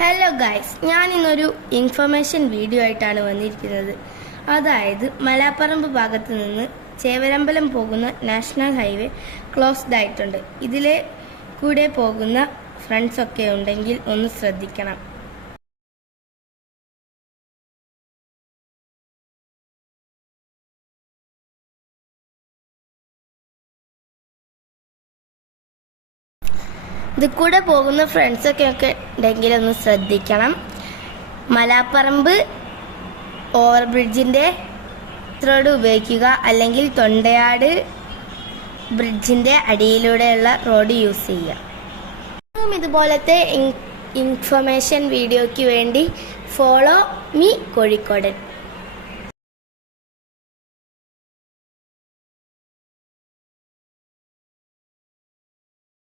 Hello guys, ഞാൻ ഇന്നൊരു information video ആയിട്ടാണ് വന്നിരിക്കുന്നത്. അതായത് മലാപ്പറമ്പ് ഭാഗത്ത് നിന്ന് ചേവരമ്പലം പോകുന്ന നാഷണൽ ഹൈവേ ക്ലോസ്ഡ് ആയിട്ടുണ്ട്. ഇതിലെ കൂടെ പോകുന്ന ഫ്രണ്ട്സൊക്കെ ഉണ്ടെങ്കിൽ ഒന്ന് ശ്രദ്ധിക്കണം. ഇത് കൂടെ പോകുന്ന ഫ്രണ്ട്സൊക്കെ ഉണ്ടെങ്കിൽ ഒന്ന് ശ്രദ്ധിക്കണം. മലാപ്പറമ്പ് ഓവർ ബ്രിഡ്ജിൻ്റെ റോഡ് ഉപയോഗിക്കുക, അല്ലെങ്കിൽ തൊണ്ടയാട് ബ്രിഡ്ജിൻ്റെ അടിയിലൂടെയുള്ള റോഡ് യൂസ് ചെയ്യുക. ഇതുപോലത്തെ ഇൻഫർമേഷൻ വീഡിയോയ്ക്ക് വേണ്ടി ഫോളോ മീ കോഴിക്കോടൻ.